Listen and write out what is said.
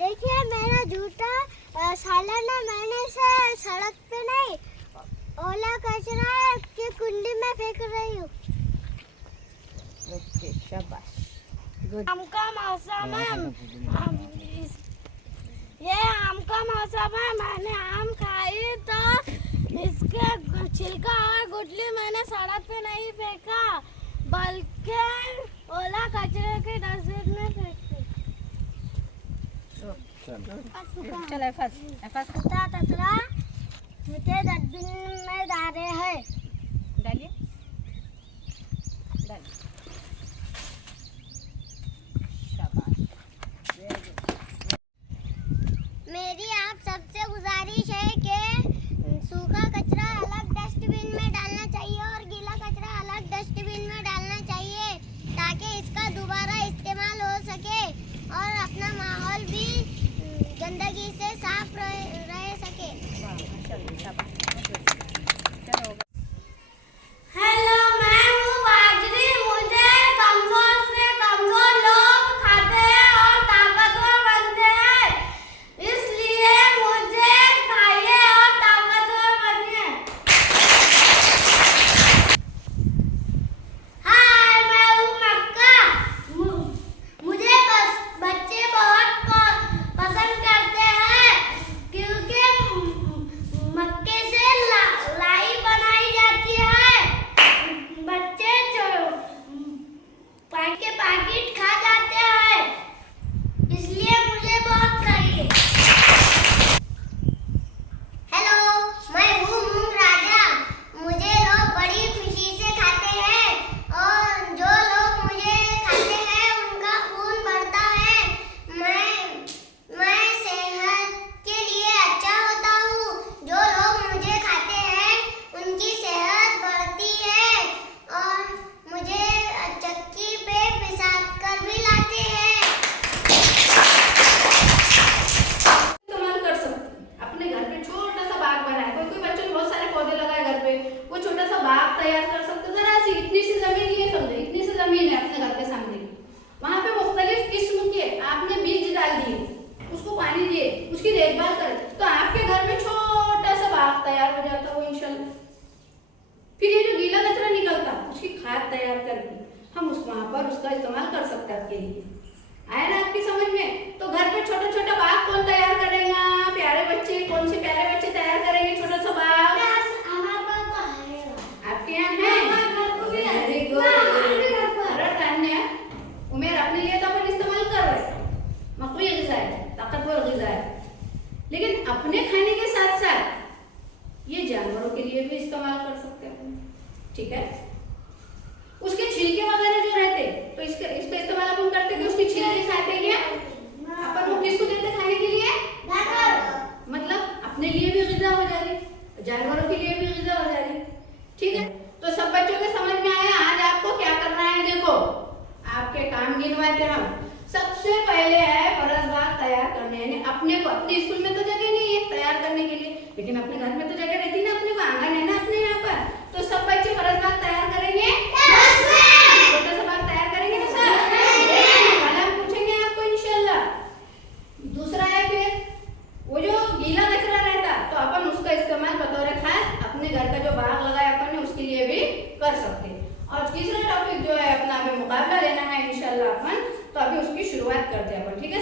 देखिए मेरा जूता सालाना मैंने से सड़क पे नहीं ओला कचरा के कुंडी में फेंक रही हूँ। ओके, शाबाश, गुड। आम का मौसम है, ये आम का मौसम है। मैंने आम खाई तो इसके छिलका और गुठली मैंने सड़क पे नहीं फेंका बल्कि ओला कचरे के डस्टबिन में फेंकी। चलो कचरा मुझे डस्टबिन में डाले हैं। डालिए, डालिए, शाबाश, वेरी गुड। मेरी आप सबसे गुजारिश है कि सूखा कचरा अलग डस्टबिन में डालना चाहिए और गीला कचरा अलग डस्टबिन में डालना चाहिए ताकि इसका दोबारा इस्तेमाल हो सके और अपना माहौल भी गंदगी से साफ रह सके। चलो, हेलो, मैं हूँ बाजरी। मुझे कमजोर से कमजोर लोग खाते हैं और ताकतवर बनते हैं, इसलिए मुझे खाइए और ताकतवर बनिए। हाय, मैं हूँ मक्का। मुझे बच्चे बहुत पसंद करते हैं क्योंकि मक्के से लाई बनाई जाती है। बच्चे पैकेट खा जाते हैं, इसलिए मुझे बहुत चाहिए। हेलो, मैं हूँ मूंग राजा। मुझे लोग बड़ी खुशी से खाते हैं और जो लोग मुझे खाते हैं उनका खून बढ़ता है। मैं सेहत के लिए अच्छा होता हूँ। जो लोग मुझे खाते हैं उनकी सेहत बढ़ती है और मुझे चक्की पे पिसा कर भी लाते हैं। इस्तेमाल कर सकते। अपने घर पे छोटा सा बाग बनाए, कोई बच्चों ने बहुत सारे पौधे लगाए घर पे, वो छोटा सा बाग तैयार कर सकते। जरा सी इतनी सी जमीन, ये समझे इतनी सी जमीन है अपने घर के सामने, वहां पे मुख्तलिफ किस्म के आपने बीज डाल दिए, उसको पानी दिए, उसकी देखभाल करें तो आपके घर में छोटा सा बाग तैयार हो जाता वो इंशाल्लाह। फिर ये जो गीला कचरा निकलता उसकी खाद तैयार करके हम वहां पर उसका इस्तेमाल कर सकते हैं आपके लिए। आया ना आपकी समझ में? तो घर पे छोटा छोटा बाग कौन तैयार करेगा? प्यारे बच्चे, कौन से प्यारे बच्चे तैयार करेंगे छोटा सा बाग? आपके यहाँ है? Very good. उमेर अपने लिए तो अपन इस्तेमाल कर रहे हैं, मकबूल ग़िज़ा है, ताकतवर ग़िज़ा है, लेकिन अपने खाने के साथ साथ ये जानवरों के लिए भी इस्तेमाल कर सकते हैं, ठीक है? उसके छिलके वगैरह जो रहते तो इस पे इस्तेमाल अपन करते कि उसकी छिलके खाते क्या अपन वो किसको देते खाने के लिए? मतलब अपने लिए भी ग़िज़ा हो जा रही, जानवरों के लिए भी ग़िज़ा हो जा रही, ठीक है? तो सब बच्चों के समझ में आया? आज आपको क्या करना है, देखो आपके काम गिनवाते हम। सबसे पहले है परसबाग तैयार करने, यानी अपने को, अपने स्कूल में तो जगह नहीं है तैयार करने के लिए, लेकिन अपने घर में तो जगह रहती ना, अपने को आंगन है ना अपने यहाँ पर, तो सब बच्चे परसबाग तैयार करेंगे, छोटा सा बाग तैयार करेंगे ना सर? खाना पूछेंगे आपको इंशाल्लाह। दूसरा है फिर वो जो गीला कचरा रहता तो अपन उसका इस्तेमाल बतौर खाद अपने घर का जो बाग लगाया अपन ने उसके लिए भी कर सकते। और तीसरा टॉपिक जो है अपना अभी मुकाबला लेना है इंशाल्लाह अपन, तो अभी उसकी शुरुआत करते हैं अपन, ठीक है?